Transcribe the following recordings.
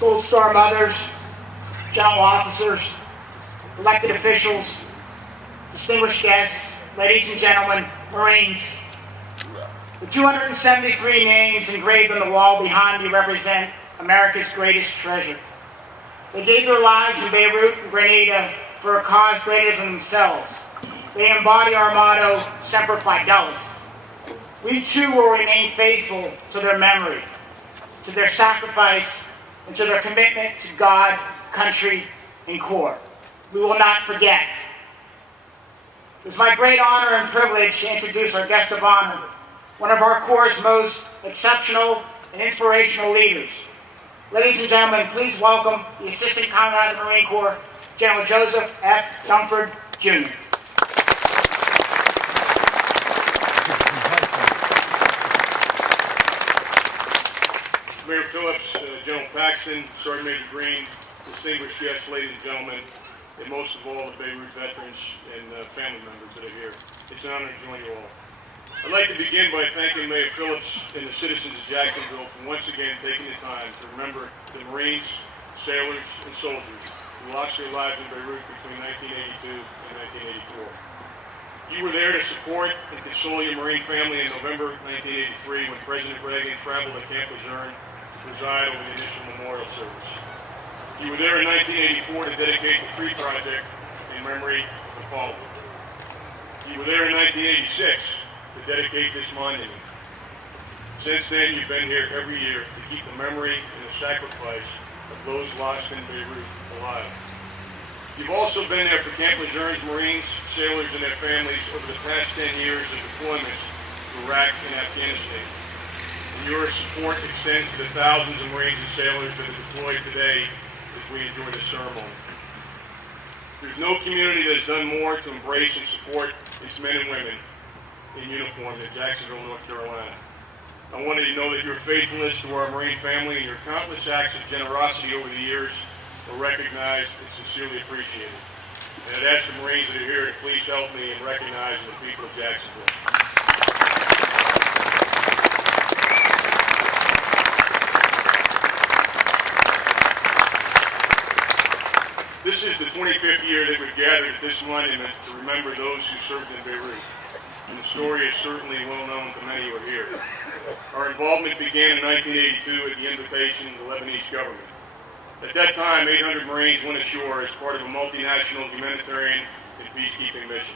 Gold Star mothers, general officers, elected officials, distinguished guests, ladies and gentlemen, Marines. The 273 names engraved on the wall behind me represent America's greatest treasure. They gave their lives in Beirut and Grenada for a cause greater than themselves. They embody our motto, Semper Fidelis. We too will remain faithful to their memory, to their sacrifice, and to their commitment to God, country, and Corps. We will not forget. It's my great honor and privilege to introduce our guest of honor, one of our Corps' most exceptional and inspirational leaders. Ladies and gentlemen, please welcome the Assistant Commandant of the Marine Corps, General Joseph F. Dunford, Jr. Mayor Phillips, General Paxton, Sergeant Major Green, distinguished guests, ladies and gentlemen, and most of all the Beirut veterans and family members that are here. It's an honor to join you all. I'd like to begin by thanking Mayor Phillips and the citizens of Jacksonville for once again taking the time to remember the Marines, sailors, and soldiers who lost their lives in Beirut between 1982 and 1984. You were there to support and console your Marine family in November 1983 when President Reagan traveled to Camp Lejeune to preside over the initial memorial service. You were there in 1984 to dedicate the tree project in memory of the fallen. You were there in 1986 to dedicate this monument. Since then, you've been here every year to keep the memory and the sacrifice of those lost in Beirut alive. You've also been there for Camp Lejeune's Marines, sailors, and their families over the past 10 years of deployments to Iraq and Afghanistan. And your support extends to the thousands of Marines and sailors that are deployed today as we enjoy this ceremony. There's no community that has done more to embrace and support its men and women in uniform than Jacksonville, North Carolina. I want you to know that your faithfulness to our Marine family and your countless acts of generosity over the years are recognized and sincerely appreciated. And I'd ask the Marines that are here to please help me in recognizing the people of Jacksonville. This is the 25th year that we've gathered at this monument to remember those who served in Beirut. And the story is certainly well known to many who are here. Our involvement began in 1982 at the invitation of the Lebanese government. At that time, 800 Marines went ashore as part of a multinational humanitarian and peacekeeping mission.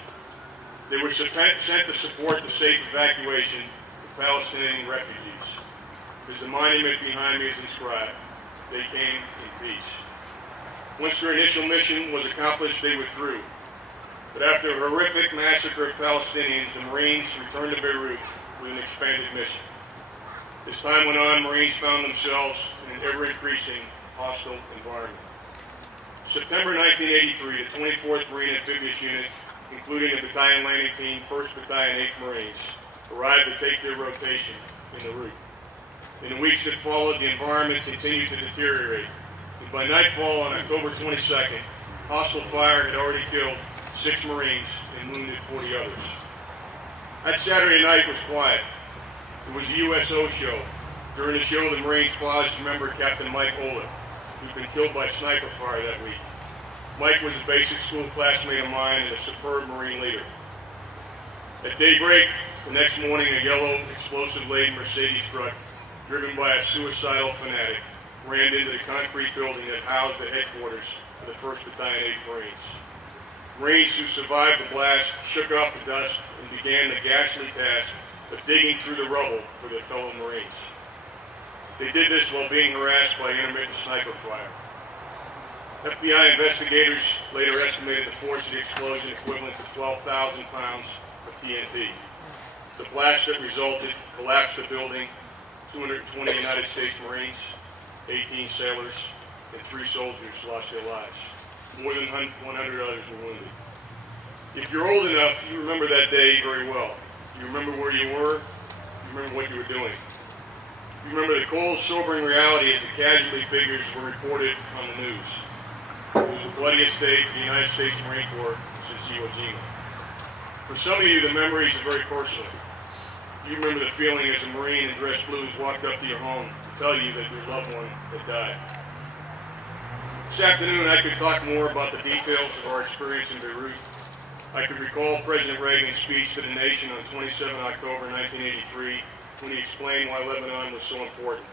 They were sent to support the safe evacuation of Palestinian refugees. As the monument behind me is inscribed, they came in peace. Once their initial mission was accomplished, they withdrew. But after a horrific massacre of Palestinians, the Marines returned to Beirut with an expanded mission. As time went on, Marines found themselves in an ever-increasing hostile environment. September 1983, the 24th Marine Amphibious Unit, including a battalion landing team, 1st Battalion, 8th Marines, arrived to take their rotation in the route. In the weeks that followed, the environment continued to deteriorate. And by nightfall on October 22nd, hostile fire had already killed 6 Marines and wounded 40 others. That Saturday night was quiet. It was a USO show. During the show, the Marines paused to remember Captain Mike Oler, who'd been killed by sniper fire that week. Mike was a basic school classmate of mine and a superb Marine leader. At daybreak, the next morning, a yellow, explosive-laden Mercedes truck, driven by a suicidal fanatic, ran into the concrete building that housed the headquarters of the 1st Battalion, 8th Marines. Marines who survived the blast shook off the dust and began the ghastly task of digging through the rubble for their fellow Marines. They did this while being harassed by intermittent sniper fire. FBI investigators later estimated the force of the explosion equivalent to 12,000 pounds of TNT. The blast that resulted collapsed the building, 220 United States Marines, 18 sailors, and 3 soldiers lost their lives. More than 100 others were wounded. If you're old enough, you remember that day very well. You remember where you were, you remember what you were doing. You remember the cold, sobering reality as the casualty figures were reported on the news. It was the bloodiest day for the United States Marine Corps since Iwo Jima. For some of you, the memories are very personal. You remember the feeling as a Marine in dress blues walked up to your home to tell you that your loved one had died. This afternoon, I could talk more about the details of our experience in Beirut. I could recall President Reagan's speech to the nation on 27 October 1983 when he explained why Lebanon was so important,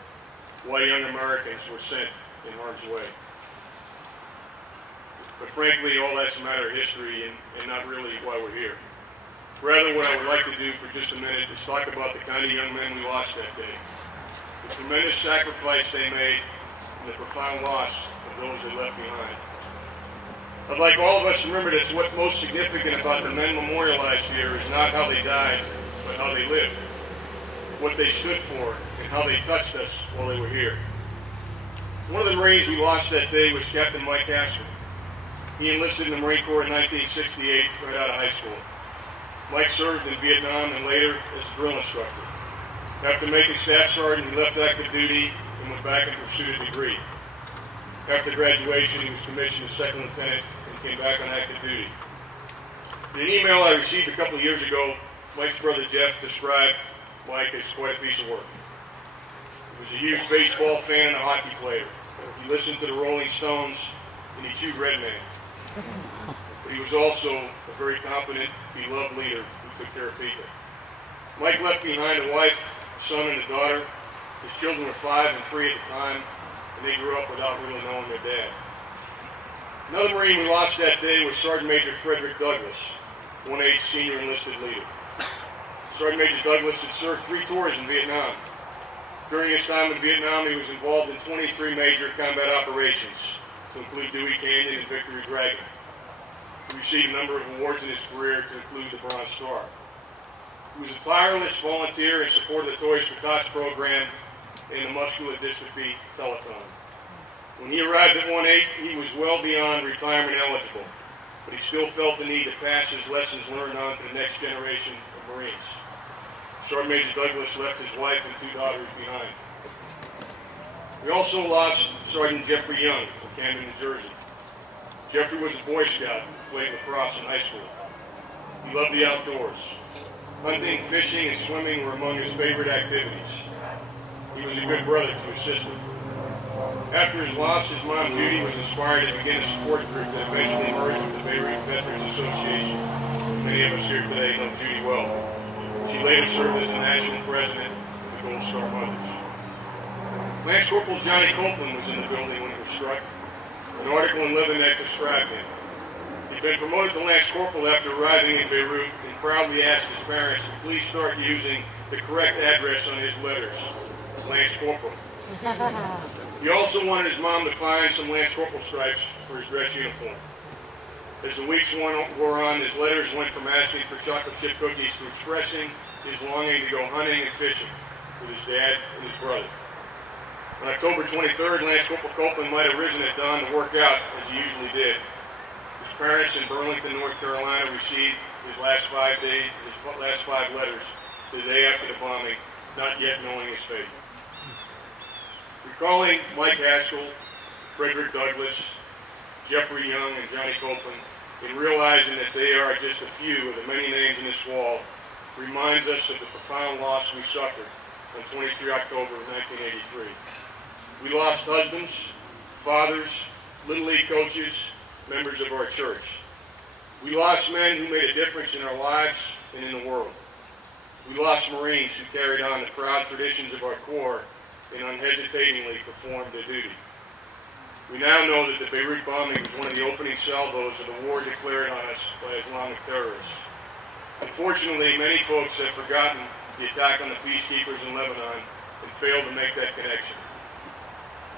why young Americans were sent in harm's way. But frankly, all that's a matter of history and not really why we're here. Rather, what I would like to do for just a minute is talk about the kind of young men we lost that day, the tremendous sacrifice they made, and the profound loss of those they left behind. I'd like all of us to remember that what's most significant about the men memorialized here is not how they died, but how they lived, what they stood for, and how they touched us while they were here. One of the Marines we lost that day was Captain Mike Haskell. He enlisted in the Marine Corps in 1968, right out of high school. Mike served in Vietnam and later as a drill instructor. After making staff sergeant, he left active duty and went back and pursued a degree. After graduation, he was commissioned as second lieutenant and came back on active duty. In an email I received a couple of years ago, Mike's brother Jeff described Mike as quite a piece of work. He was a huge baseball fan and a hockey player. He listened to the Rolling Stones and he chewed Red Man. But he was also a very competent, beloved leader who took care of people. Mike left behind a wife, a son, and a daughter. His children were 5 and 3 at the time, and they grew up without really knowing their dad. Another Marine we lost that day was Sergeant Major Frederick Douglass, 1H senior enlisted leader. Sergeant Major Douglass had served 3 tours in Vietnam. During his time in Vietnam, he was involved in 23 major combat operations, to include Dewey Canyon and Victory Dragon. He received a number of awards in his career, to include the Bronze Star. He was a tireless volunteer in support of the Toys for Tots program and the muscular dystrophy telethon. When he arrived at 1-8, he was well beyond retirement eligible, but he still felt the need to pass his lessons learned on to the next generation of Marines. Sergeant Major Douglas left his wife and 2 daughters behind. We also lost Sergeant Jeffrey Young from Camden, New Jersey. Jeffrey was a Boy Scout who played lacrosse in high school. He loved the outdoors. Hunting, fishing, and swimming were among his favorite activities. He was a good brother to his sister. After his loss, his mom Judy was inspired to begin a support group that eventually merged with the Beirut Veterans Association. Many of us here today know Judy well. She later served as the national president of the Gold Star Mothers. Lance Corporal Johnny Copeland was in the building when he was struck. An article in Lebanon described him. He'd been promoted to Lance Corporal after arriving in Beirut and proudly asked his parents to please start using the correct address on his letters, Lance Corporal. He also wanted his mom to find some Lance Corporal stripes for his dress uniform. As the weeks wore on, his letters went from asking for chocolate chip cookies to expressing his longing to go hunting and fishing with his dad and his brother. On October 23rd, Lance Corporal Copeland might have risen at dawn to work out, as he usually did. His parents in Burlington, North Carolina, received his last 5 letters the day after the bombing, not yet knowing his fate. Recalling Mike Haskell, Frederick Douglass, Jeffrey Young, and Johnny Copeland, and realizing that they are just a few of the many names in this wall, reminds us of the profound loss we suffered on 23 October of 1983. We lost husbands, fathers, Little League coaches, members of our church. We lost men who made a difference in our lives and in the world. We lost Marines who carried on the proud traditions of our Corps and unhesitatingly performed their duty. We now know that the Beirut bombing was one of the opening salvos of the war declared on us by Islamic terrorists. Unfortunately, many folks have forgotten the attack on the peacekeepers in Lebanon and failed to make that connection.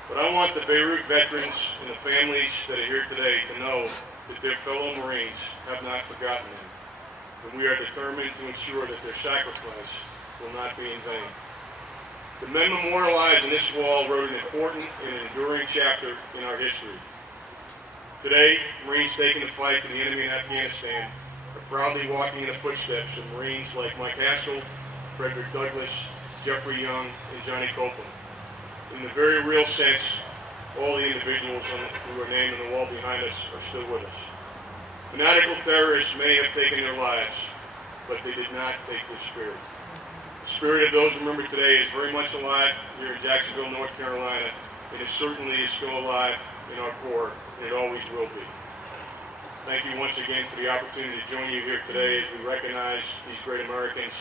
But I want the Beirut veterans and the families that are here today to know that their fellow Marines have not forgotten them, and we are determined to ensure that their sacrifice will not be in vain. The men memorialized in this wall wrote an important and enduring chapter in our history. Today, Marines taking the fight for the enemy in Afghanistan are proudly walking in the footsteps of Marines like Mike Haskell, Frederick Douglass, Jeffrey Young, and Johnny Copeland. In the very real sense, all the individuals who are named on the wall behind us are still with us. Fanatical terrorists may have taken their lives, but they did not take their spirit. The spirit of those remembered today is very much alive here in Jacksonville, North Carolina, It certainly is still alive in our Corps, and it always will be. Thank you once again for the opportunity to join you here today as we recognize these great Americans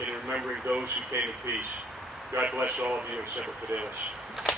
in remembering those who came in peace. God bless all of you and Semper Fidelis.